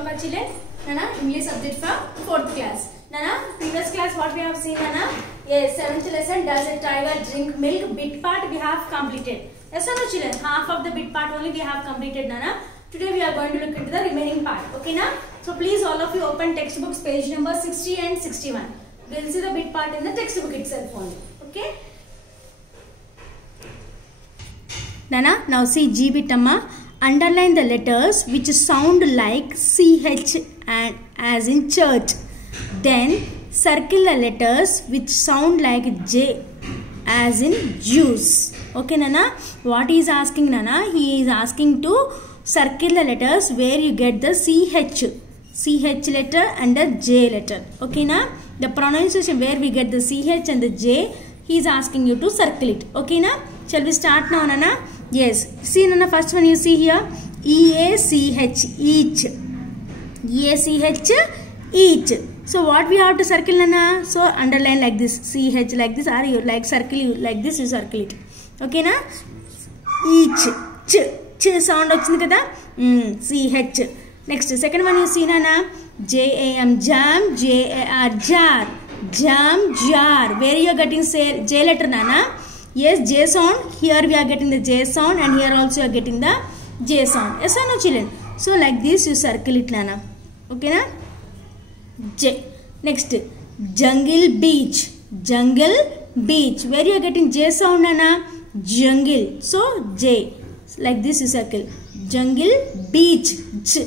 Shloka children. Nana, English subject for 4th class. Nana, previous class what we have seen, Nana? Yes, 7th lesson, does a tiger drink milk? Bit part we have completed. Yes or no children? Half of the bit part only we have completed, Nana. Today we are going to look into the remaining part. Okay, na? So please all of you open textbooks page number 60 and 61. We will see the bit part in the textbook itself only. Okay? Nana, now see G bit amma. Underline the letters which sound like CH and as in church. Then circle the letters which sound like J as in juice. Okay, Nana? What he is asking, Nana? He is asking to circle the letters where you get the CH letter and the J letter. Okay, na? The pronunciation where we get the CH and the J, he is asking you to circle it. Okay, na? Shall we start now, Nana? Yes. See, Nana, first one you see here. E-A-C-H, each. E-A-C-H, each. So, what we have to circle, Nana? So, underline like this. C-H like this, or you like circle, you like this, you circle it. Okay, na? Each. Ch sound ochindi kada? C-H. Next, second one you see, Nana? J-A-M, jam, J-A-R, jar. Jam, jar. Where you are getting J letter, Nana? Yes, J sound. Here we are getting the J sound and here also you are getting the J sound. Yes or no, children? So, like this you circle it, Nana. Okay, na? J. Next, jungle beach. Jungle beach. Where you are getting J sound, Nana? Jungle. So, J. Like this you circle. Jungle beach. Ch.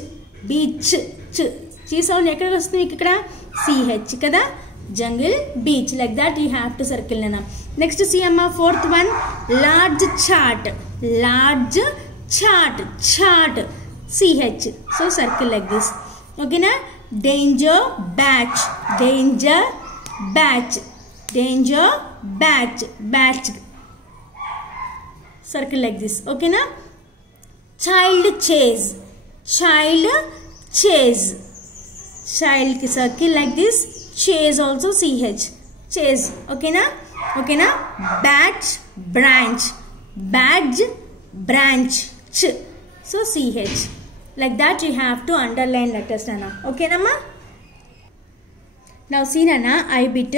Beach. Ch. Ch sound ekkada vastundi ikkada? CH kada? Jungle beach. Like that you have to circle, Nana. Next see amma, fourth one, large chart. Large chart. Chart. CH. So circle like this. Okay, na? Danger batch. Danger batch. Danger batch. Batch. Circle like this. Okay, na? Child chase. Child chase. Child ki circle like this. Chase also CH. Chase. Okay, na? Okay, na? Batch, branch. Badge, branch. Ch. So, CH. Like that you have to underline letters, Nana. Okay, Nama? Now, see, Nana, I bit.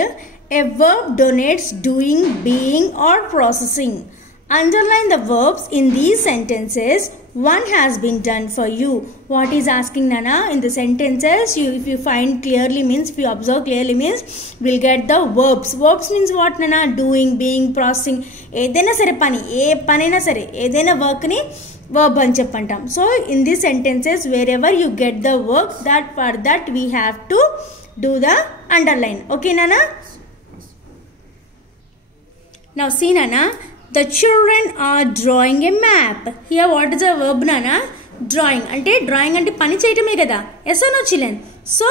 A verb denotes doing, being or processing. Underline the verbs in these sentences. One has been done for you. What is asking, Nana? In the sentences, if you find clearly means, if you observe clearly means, we'll get the verbs. Verbs means what, Nana? Doing, being, processing. Edaina sare pani. E panaina sare. Edaina work ni verb ani cheppantam. So, in these sentences, wherever you get the work, that for that we have to do the underline. Okay, Nana? Now, see, Nana. The children are drawing a map. Here what is the verb, Nana? Drawing. Ante drawing ante pani cheyatame kada. Yes or no, children? So,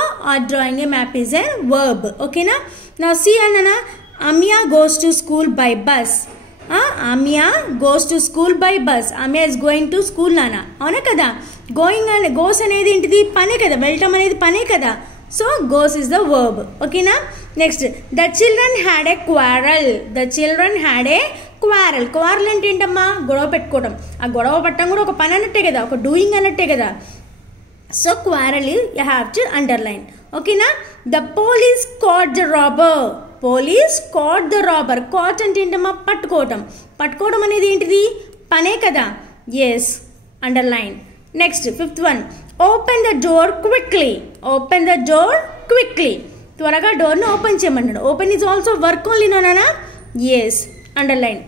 drawing a map is a verb. Okay, na? Now see, Nana. Amia goes to school by bus. Amia goes to school by bus. Amia is going to school, Nana. Avuna kada? Going and goes anedi intidi pane kada. Veltam anedi pane kada. So, goes is the verb. Okay, na? Next, the children had a quarrel. The children had a quarrel. Quarrel అంటే ఏంటమ్మా? గొడవ పెట్టుకోవడం. ఆ గొడవ పట్టడం కూడా ఒక పని అన్నట్టే కదా, ఒక డూయింగ్ అన్నట్టే కదా. So quarrel you have to underline. ఓకేనా? The police caught the robber. Police caught the robber. Caught అంటే ఏంటమ్మా? పట్టుకోవడం. పట్టుకోవడం అనేది ఏంటిది? పనే కదా. Yes, underline. Next, fifth one. Open the door quickly. Open the door quickly. త్వరగా డోర్ ని ఓపెన్ చేయమన్నాడు. Open is also work only, no, Nana? Yes, underline.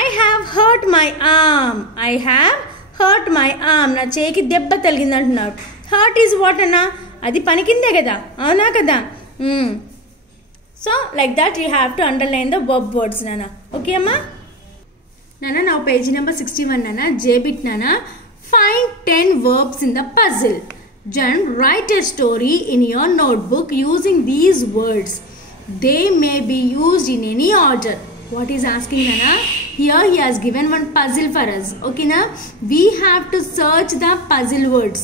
I have hurt my arm. I have hurt my arm. నా చేయికి దెబ్బ తగిలింది అంటున్నాడు. Hurt is what, అన్నా? అది పని కిందే కదా, అవునా కదా? So, like that you have to underline the verb words, Nana. Okay, amma? Nana, now page number 61, Nana. J bit, Nana. Find 10 verbs in the puzzle. Then write a story in your notebook using these words. They may be used in any order. What is asking, Nana? Here he has given one puzzle for us. Okay, na? We have to search the puzzle words.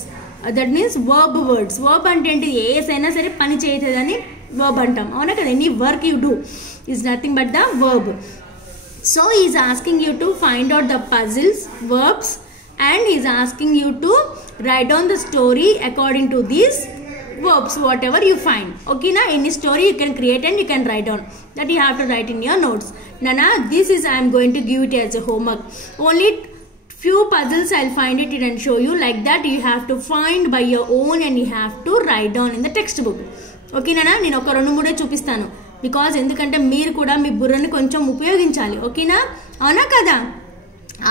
That means verb words. Verb ante enti aina sare pani cheyatadani verb antam. Avuna kada? Any work you do is nothing but the verb. So he is asking you to find out the puzzles, verbs, and he is asking you to write down the story according to these verbs, whatever you find. Okay na, any story you can create and you can write down. That you have to write in your notes. Nana, this is I am going to give it as a homework. Only few puzzles I'll find it and show you. Like that you have to find by your own and you have to write down in the textbook. Okay nana, నేను ఒక రెండు మూడే చూపిస్తాను. Because ఎందుకంటే మీరు కూడా మీ బుర్రని కొంచెం ఉపయోగించాలి. ఓకేనా, అవునా కదా,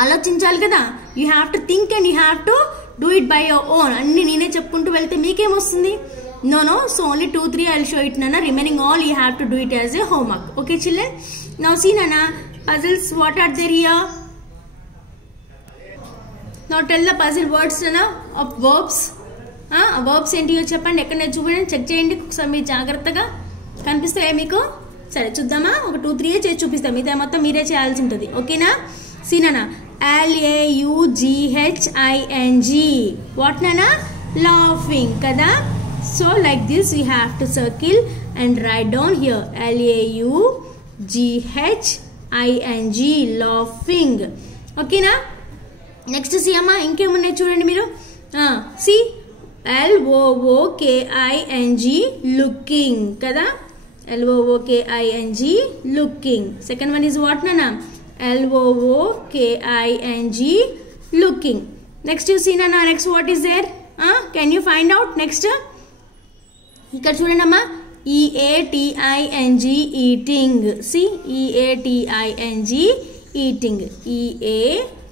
ఆలోచించాలి కదా. You have to think and you have to do it by your own. అన్ని నేనే చెప్పుకుంటూ వెళ్తే మీకేమొస్తుంది? No, so only 2-3 I'll show it nana. Remaining all you have to do it as a homework. Okay children, now see nana, puzzles what are there here? Now tell the puzzle words nana of verbs. Verbs ఏంటియో చెప్పండి, ఎక్కడ చూడండి, check చేయండి ఒకసారి మీరు జాగ్రత్తగా. కనిపిస్తాయా మీకు? సరే చూద్దామా, ఒక 2-3 చేసి చూపిస్తాం, మిగతా మొత్తం మీరే చేయాల్సి ఉంటుంది. ఓకేనా, see nana, LAUGHING, what nana? Laughing kada. So like this we have to circle and write down here LAUGHING, laughing. Okay na, next see amma inkemunne chudandi meeru. See LOOKING, looking kada. LOOKING, looking. Second one is what nana? LOOKING, looking. Next you see nana, next what is there? Can you find out? Next ఇక్కడ చూడండి అమ్మా, EATING, eating. See, EATING, eating.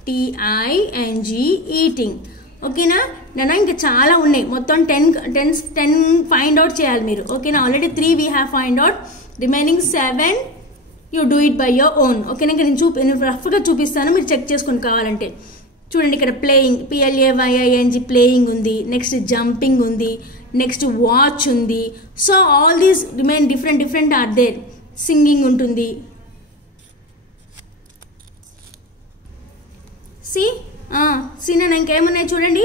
EATING, eating. ఓకేనా నాన్న, ఇంకా చాలా ఉన్నాయి, మొత్తం 10 find out చేయాలి మీరు. ఓకేనా, already 3 we have find out, remaining 7 you do it by your own. ఓకేనా, ఇంకా నేను రఫ్గా చూపిస్తాను, మీరు చెక్ చేసుకుని కావాలంటే. చూడండి ఇక్కడ ప్లేయింగ్, PLAYING, ప్లేయింగ్ ఉంది. నెక్స్ట్ జంపింగ్ ఉంది, నెక్స్ట్ వాచ్ ఉంది. So all these remain different are there. Singing ఉంటుంది. నేను ఇంకేమున్నాయి చూడండి,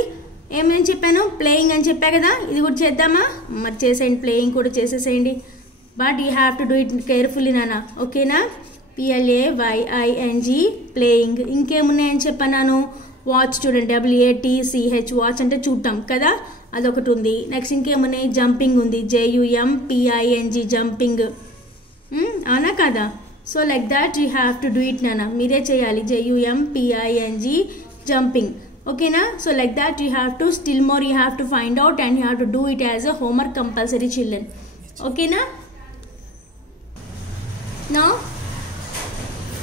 ఏమేమి చెప్పాను, ప్లేయింగ్ అని చెప్పా కదా, ఇది కూడా చేద్దామా? మరి చేసేయండి, ప్లేయింగ్ కూడా చేసేసేయండి. But you have to do it carefully నాన్న. ఓకేనా, PLAYING, ప్లేయింగ్. ఇంకేమున్నాయని చెప్పాను? వాచ్ చూడండి, WATCH, వాచ్ అంటే చూడటం కదా, అదొకటి ఉంది. నెక్స్ట్ ఇంకేమున్నాయి? జంపింగ్ ఉంది, JUMPING, జంపింగ్. అవునా కదా? So like that you have to do it నాన్న, మీరే చేయాలి. JUMPING, jumping. ఓకేనా, so like that you have to still more you have to find out and you have to do it as a homework compulsory children. ఓకేనా, now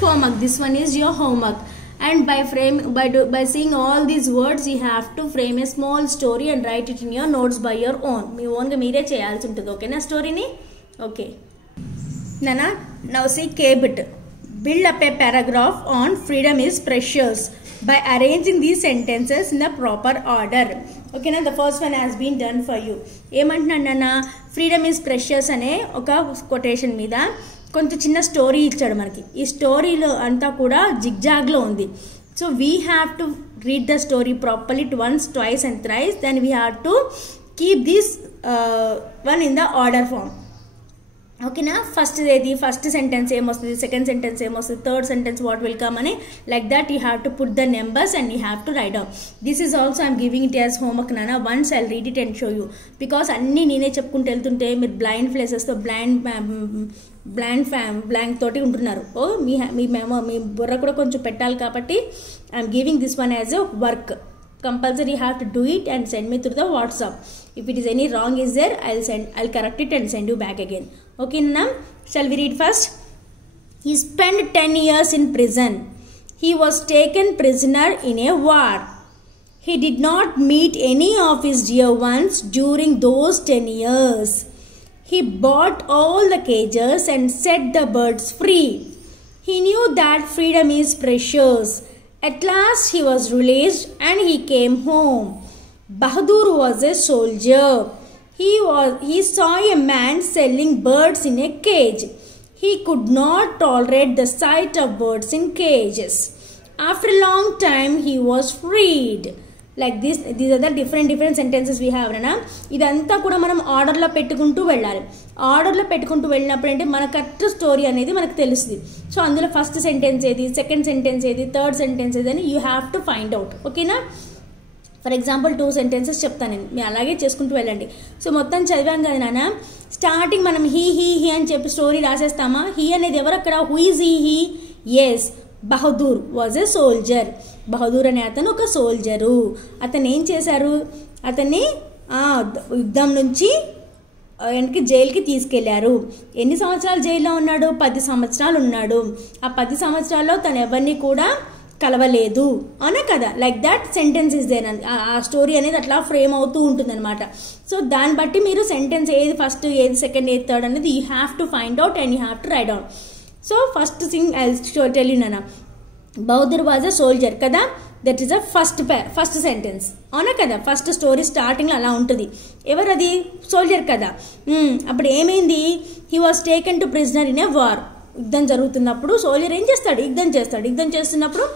homework, this one is your homework. And by seeing all these words you have to frame a small story and write it in your notes by your own. Me own గా మీరే చేయాల్సి ఉంటుంది. ఓకేనా స్టోరీని? Okay నానా, now see K-bit. Build up a paragraph on freedom is precious by arranging these sentences in the proper order. Okay na, the first one has been done for you. ఏమంటున్నాను నాన్న, freedom is precious అనే ఒక quotation మీద కొంచెం చిన్న story ఇచ్చాడు మనకి. ఈ స్టోరీలో అంతా కూడా జిగ్జాగ్లో ఉంది. So we have to read the story properly once, twice and thrice. Then we have to keep this one in the order form. ఓకేనా, ఫస్ట్ సెంటెన్స్ ఏమొస్తుంది, సెకండ్ సెంటెన్స్ ఏమొస్తుంది, third sentence what will come అని, like that you have to put the numbers and you have to write down. This is also I'm giving it as homework నాన్న. Once I read it and show you. Because అన్నీ నేనే చెప్పుకుంటూ వెళ్తుంటే మీరు blind ప్లేసెస్తో blank తోటి ఉంటున్నారు. మీ బుర్ర కూడా కొంచెం పెట్టాలి కాబట్టి I'm giving this one as a work. Compulsory you have to do it and send me through the WhatsApp. If it is any wrong is there, I'll correct it and send you back again. Okay now, shall we read first? He spent 10 years in prison. He was taken prisoner in a war. He did not meet any of his dear ones during those 10 years. He bought all the cages and set the birds free. He knew that freedom is precious. At last he was released and he came home. Bahadur was a soldier. He saw a man selling birds in a cage. He could not tolerate the sight of birds in cages. After a long time he was freed. Like this, these are the different sentences we have rana. ఇదంతా కూడా మనం ఆర్డర్లో పెట్టుకుంటూ వెళ్ళాలి. ఆర్డర్లో పెట్టుకుంటూ వెళ్ళినప్పుడు అంటే మన కరెక్ట్ స్టోరీ అనేది మనకు తెలుస్తుంది. సో అందులో ఫస్ట్ సెంటెన్స్ ఏది, సెకండ్ సెంటెన్స్ ఏది, థర్డ్ సెంటెన్స్ ఏది అని you have to find out. ఓకేనా, ఫర్ ఎగ్జాంపుల్ 2 సెంటెన్సెస్ చెప్తాను నేను, మీరు అలాగే చేసుకుంటూ వెళ్ళండి. సో మొత్తం చదివాం కదా నాన్న. స్టార్టింగ్ మనం హీ అని చెప్పి స్టోరీ రాసేస్తామా? హీ అనేది ఎవరు అక్కడ? Who is he? Yes, Bahadur was a soldier. Bahadur అనే అతను ఒక సోల్జరు. అతను ఏం చేశారు? అతన్ని యుద్ధం నుంచి వెనక్కి జైలుకి తీసుకెళ్లారు. ఎన్ని సంవత్సరాలు జైల్లో ఉన్నాడు? 10 సంవత్సరాలు ఉన్నాడు. ఆ 10 సంవత్సరాల్లో తను ఎవరిని కూడా కలవలేదు, అవునా కదా? Like that sentence is there. ఆ స్టోరీ అనేది అట్లా ఫ్రేమ్ అవుతూ ఉంటుంది అనమాట. సో దాన్ని బట్టి మీరు సెంటెన్స్ ఏది ఫస్ట్, ఏది సెకండ్, ఏది థర్డ్ అనేది you have to find out and you have to write down. So first thing I tell you నాన్న, బహదూర్ వాజ్ అ సోల్జర్ కదా, that is a first sentence, అవునా కదా? ఫస్ట్ స్టోరీ స్టార్టింగ్లో అలా ఉంటుంది. ఎవరది? సోల్జర్ కదా. అప్పుడు ఏమైంది? He was taken to prisoner in a war. యుద్ధం జరుగుతున్నప్పుడు సోల్జర్ ఏం చేస్తాడు? యుద్ధం చేస్తాడు. యుద్ధం చేస్తున్నప్పుడు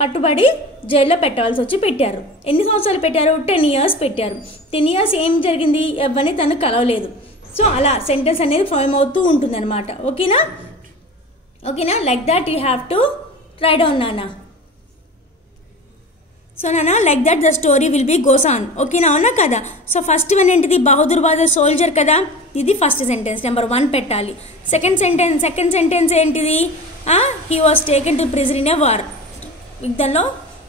పట్టుబడి జైల్లో పెట్టవలసి వచ్చి పెట్టారు. ఎన్ని సంవత్సరాలు పెట్టారు? 10 years పెట్టారు. 10 years ఏం జరిగింది? ఎవరిని తను కలవలేదు. సో అలా సెంటెన్స్ అనేది ఫామ్ అవుతూ ఉంటుంది అనమాట. ఓకేనా? Like that you have to write down నాన్న. సో నాన్న, like that the story will be goes on. ఓకేనా? అవునా కదా? సో ఫస్ట్ వన్ ఏంటిది? బహదూర్ వాజ్ ఎ సోల్జర్ కదా, ఇది ఫస్ట్ సెంటెన్స్, నెంబర్ 1 పెట్టాలి. సెకండ్ సెంటెన్స్ ఏంటిది? He was taken to prison in a war. యుద్ధంలో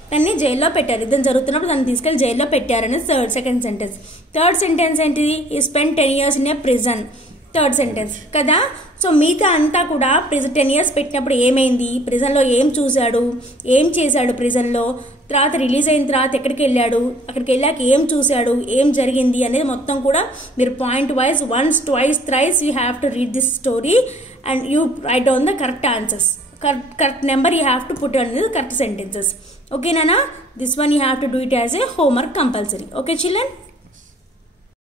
తన్ని జైల్లో పెట్టారు. యుద్ధం జరుగుతున్నప్పుడు తను తీసుకెళ్లి జైల్లో పెట్టారని సెకండ్ సెంటెన్స్. థర్డ్ సెంటెన్స్ ఏంటిది? He spend 10 years in a prison. Third sentence కదా. సో మిగతా అంతా కూడా 10 years పెట్టినప్పుడు ఏమైంది, ప్రిజన్లో ఏం చూశాడు, ఏం చేశాడు ప్రిజన్లో, తర్వాత రిలీజ్ అయిన తర్వాత ఎక్కడికి వెళ్ళాడు, అక్కడికి వెళ్ళాక ఏం చూశాడు, ఏం జరిగింది అనేది మొత్తం కూడా మీరు point wise once, twice, thrice you have to read this story and you write down the correct answers. Correct number you have to put on the correct sentences. Okay Nana, this one you have to do it as a homework compulsory. Okay children.